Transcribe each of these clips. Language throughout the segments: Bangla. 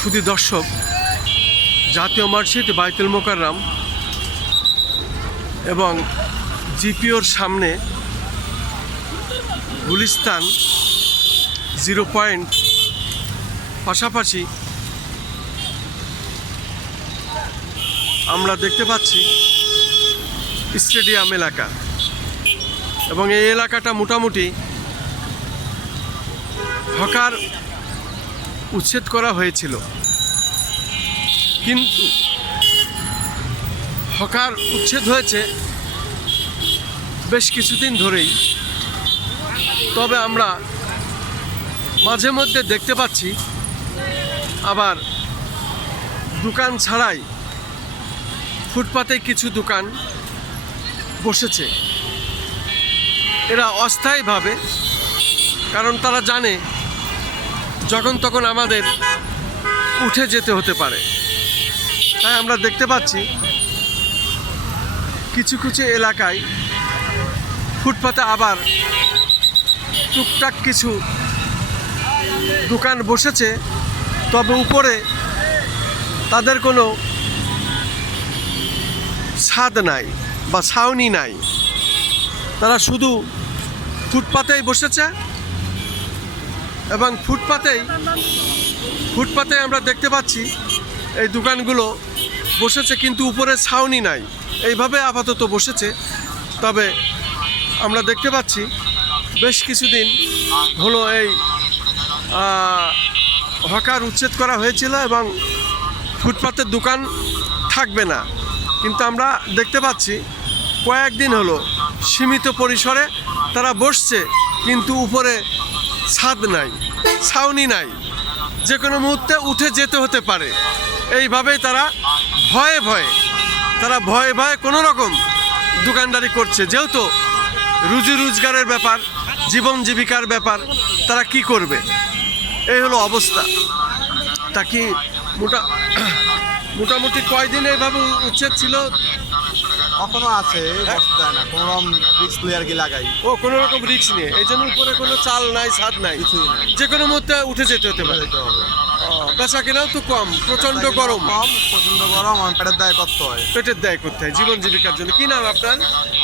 শুধু দর্শক, জাতীয় মসজিদ বাইতুল মোকাররম এবং জিপিওর সামনে গুলিস্তান 0 পয়েন্ট পাশাপাশি আমরা দেখতে পাচ্ছি স্টেডিয়াম এলাকা, এবং এই এলাকাটা মোটামুটি হকার উচ্ছেদ করা হয়েছিল, কিন্তু হকার উচ্ছেদ হয়েছে বেশ কিছুদিন ধরেই। তবে আমরা মাঝে মধ্যে দেখতে পাচ্ছি আবার দোকান ছাড়াই ফুটপাতে কিছু দোকান বসেছে। এরা অস্থায়ীভাবে, কারণ তারা জানে যখন তখন আমাদের উঠে যেতে হতে পারে, তাই আমরা দেখতে পাচ্ছি কিছু কিছু এলাকায় ফুটপাতে আবার টুকটাক কিছু দোকান বসেছে, তবে উপরে তাদের কোনো ছাদ নাই বা ছাউনি নাই, তারা শুধু ফুটপাতেই বসেছে। এবং ফুটপাতেই আমরা দেখতে পাচ্ছি এই দোকানগুলো বসেছে, কিন্তু উপরে ছাউনি নাই, এইভাবে আপাতত বসেছে। তবে আমরা দেখতে পাচ্ছি বেশ কিছুদিন হলো এই হকার উচ্ছেদ করা হয়েছিল এবং ফুটপাতের দোকান থাকবে না, কিন্তু আমরা দেখতে পাচ্ছি কয়েকদিন হলো সীমিত পরিসরে তারা বসছে, কিন্তু উপরে ছাদ নাই, ছাউনি নাই, যে কোনো মুহূর্তে উঠে যেতে হতে পারে। এইভাবেই তারা ভয়ে ভয়ে কোনো রকম দোকানদারি করছে, যেহেতু রুজি রোজগারের ব্যাপার, জীবন জীবিকার ব্যাপার, তারা কি করবে, এই হলো অবস্থা। তা কি মোটামুটি কয়দিন এইভাবে উচ্ছেদ ছিল? এখনো আছে, কোনো রকম রিস্ক প্লেয়ার কি লাগাই, ও কোনো রকম রিস্ক নিয়ে, এই জন্য উপরে কোনো চাল নাই, ছাদ নাই, কিছুই নাই, যে কোনো মুহূর্তে উঠে যেতে হতে পারে। বেচা কেনাও তো কম, প্রচন্ড গরম, আমার পেটের দায় করতে হয়, পেটের দায় করতে হয় জীবন জীবিকার জন্য। কি নাম আপনার?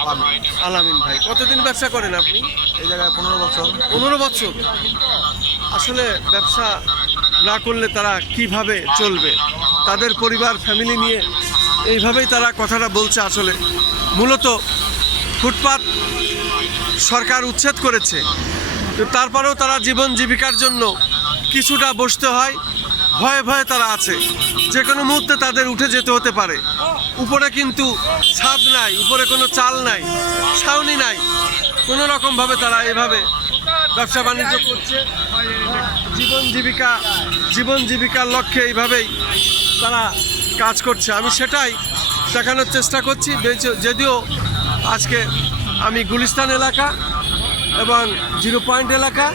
আলামিন। আলামিন ভাই, কতদিন ব্যবসা করেন আপনি? এই জায়গায় 15 বছর। 15 বছর। আসলে ব্যবসা না করলে তারা কিভাবে চলবে, তাদের পরিবার ফ্যামিলি নিয়ে এইভাবেই তারা কথাটা বলছে। আসলে মূলত ফুটপাত সরকার উচ্ছেদ করেছে, তো তারপরেও তারা জীবন জীবিকার জন্য কিছুটা বসতে হয়, ভয়ে তারা আছে, যে কোনো মুহূর্তে তাদের উঠে যেতে হতে পারে। উপরে কিন্তু ছাদ নাই, উপরে কোনো চাল নাই, ছাউনি নাই, কোনো রকমভাবে তারা এভাবে ব্যবসা বাণিজ্য করছে, জীবন জীবিকার লক্ষ্যে এইভাবেই তারা কাজ করছে। আমি সেটাই দেখানোর চেষ্টা করছি। যদিও আজকে আমি গুলিস্তান এলাকা এবং 0 পয়েন্ট এলাকা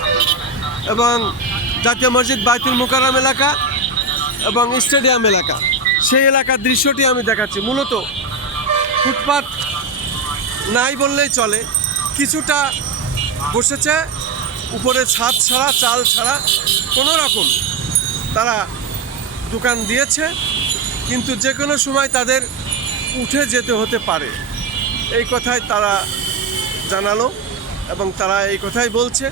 এবং জাতীয় মসজিদ বাইতুল মোকাররম এলাকা এবং স্টেডিয়াম এলাকা, সেই এলাকার দৃশ্যটি আমি দেখাচ্ছি। মূলত ফুটপাত নাই বললেই চলে, কিছুটা বসেছে, উপরে ছাদ ছাড়া, চাল ছাড়া কোনো রকম তারা দোকান দিয়েছে, কিন্তু যে কোনো সময় তাদের উঠে যেতে হতে পারে, এই কথাই তারা জানালো এবং তারা এই কথাই বলছে।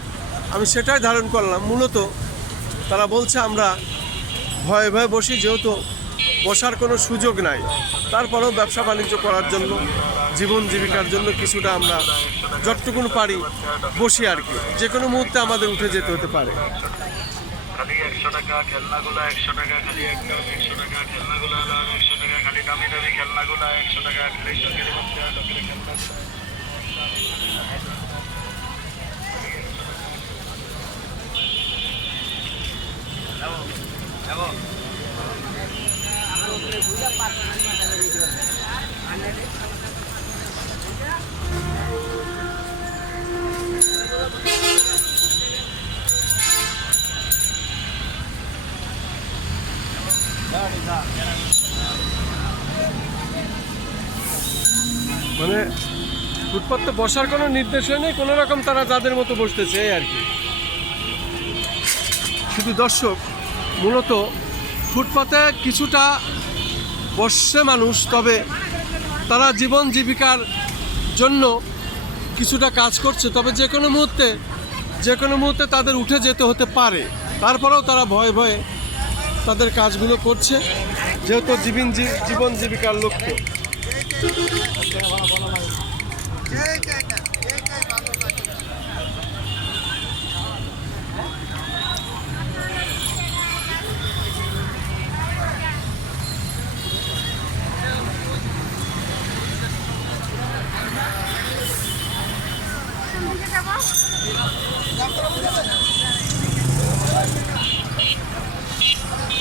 আমি সেটাই ধারণ করলাম। মূলত তারা বলছে আমরা ভয়ে বসি, যেহেতু বসার কোনো সুযোগ নাই, তারপরেও ব্যবসা বাণিজ্য করার জন্য, জীবন জীবিকার জন্য কিছুটা আমরা যতটুকুন পারি বসি আর কি, যে কোনো মুহূর্তে আমাদের উঠে যেতে হতে পারে। খালি 100 টাকা খেলনাগুলো, 100 টাকা খালি একদম 100 টাকা খেলনাগুলো, 100 টাকা খালি দামি খেলনাগুলো, 100 টাকা খালি সরকারি বাচ্চা লোকের খেলনা। মানে ফুটপাতে বসার কোনো নির্দেশই নেই, কোনো রকম তারা যাদের মতো বসতেছে এই আর কি। শুধু দর্শক, মূলত ফুটপাতে কিছুটা বসছে মানুষ, তবে তারা জীবন জীবিকার জন্য কিছুটা কাজ করছে, তবে যে কোনো মুহূর্তে তাদের উঠে যেতে হতে পারে। তারপরেও তারা ভয়ে ভয়ে তাদের কাজগুলো করছে, যেহেতু জীবন জীবিকার লক্ষ্যে।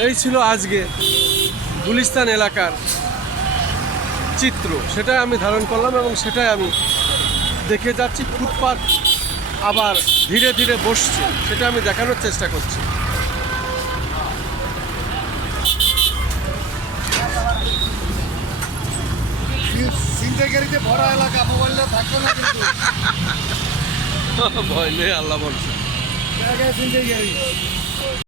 এই ছিল আজকে গুলিস্তান এলাকার চিত্র, সেটাই আমি ধারণ করলাম এবং সেটাই আমি দেখে যাচ্ছি। ফুটপাত আবার ধীরে ধীরে বসছে, সেটা আমি দেখানোর চেষ্টা করছি। সিন্ডিকেটে ভরা এলাকা, মোবাইলটা থাকতো না কিন্তু ভয় নেই, আল্লাহ বলছে। জায়গায় সিন্ডিকেট